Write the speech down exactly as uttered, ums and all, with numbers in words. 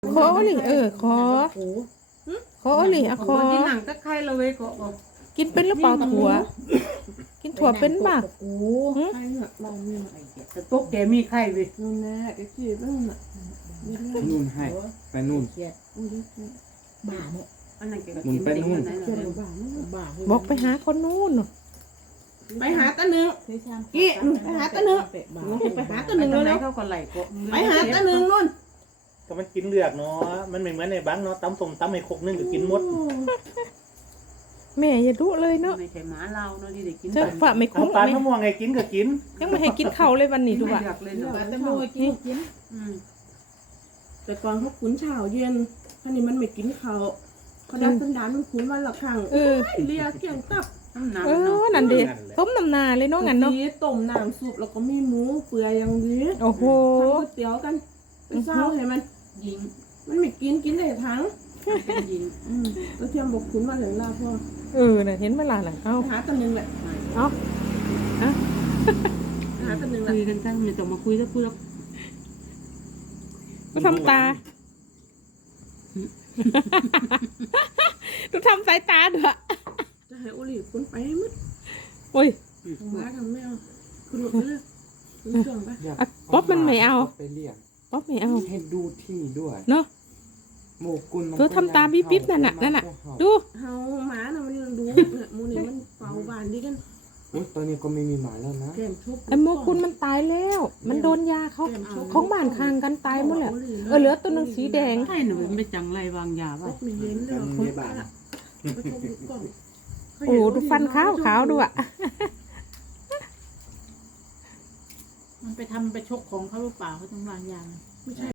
ขอเลยเออขอขอเลยอะขอที่หนังตะไคร้เราเว้ยก็กินเป็นหรือเปล่าถั่วกินถั่วเป็นป่ะโอ้ใครเนี่ยเรามีอะไรเก็บแต่ตกแกมีไข่เว้ยนู่นแน่ไอ้ที่นั่นน่ะนู่นให้ไปนู่นเกียดอุ้ยบ้าเนาะอันนั้นแกก็หมุนไปนู่นเกียดบ้าเนาะบ้าบอกไปหาคนนู้นไปหาตะหนึ่งกี้ไปหาตะหนึ่งไปหาตะหนึ่งแล้แล้ว วเขาก็ไหลก็ไปหาตะหนึ่งนู่นก็มันกินเลือกเนาะมันไม่เหมือนในบ้านเนาะตำส้มตำให้ครกนึงก็กินหมดแม่อย่าดุเลยเนาะไม่ใช่หมาเราเนาะที่ได้กินเธอฝากไม่เอาคุ้มปลาไม่มะม่วงไงกินก็กินยังไม่ให้กินข้าวเลยวันนี้ดูไม่อ่ะเลือกเลยเนาะตะหนึ่งกินกินอืมแต่ก่อนเขาขุนเช้าเย็นท่านี้มันไม่กินข้าวเขาดันสันดานมันขุนวันละครั้งเลียเกี่ยงตับน้ำหนักเอเนาะอนั่นเด็ต้มน้ำนาเลยเนาะงั้นเนาะต้มน้ำซุปแล้วก็มีหมูเปื่อยอย่างนี้โอ้โหทำก๋วยเตี๋ยวกันเป็นเศร้าเห็นมันยิงมันไม่กินกินได้ทั้งเป็นยิงอืมตัวเทียมบอกขุนมาเหลืองลาพ่อเออน่ะเห็นเวลาน่ะเอาหาตะหนึ่งแหละเอาหาตะหนึ่งแหละคุยกันตั้งไม่ต้องมาคุยแล้วพูดแล้วดูทำตาดูทำสายตาด้วยจะให้อุลีคุณไปให้มืดโอ้ยมาทำไม่เอาคุณหลุดไปเลยคุณเสื่อมไปอยากอ่ะป๊อบมันไม่เอาไปเรียกป๊อบไม่เอาให้ดูที่ด้วยเนาะโมกุลมันเธอทำตาปิ๊บๆนั่นน่ะนั่นน่ะดูเฮาหมาน่ะมันดูเนี่ยมูนี่มันเฝ้าบ้านดีกันอุ๊ยตอนนี้ก็ไม่มีหมาแล้วนะแก้มชุบไอ้โมกุลมันตายแล้ว มันโดนยาเขาของบ้านคางกันตายหมดแล้วเออเหลือตัวหนึงสีแดงใช่หนูไม่จังไรวางยาก็ไว้มีเย็นเลยผมไปละไปชมดูก่อนโอ้โหดูฟันขาวขาวดูอ่ะมันไปทำไปชกของเขาหรือเปล่าเขาต้องวางยาไม่ใช่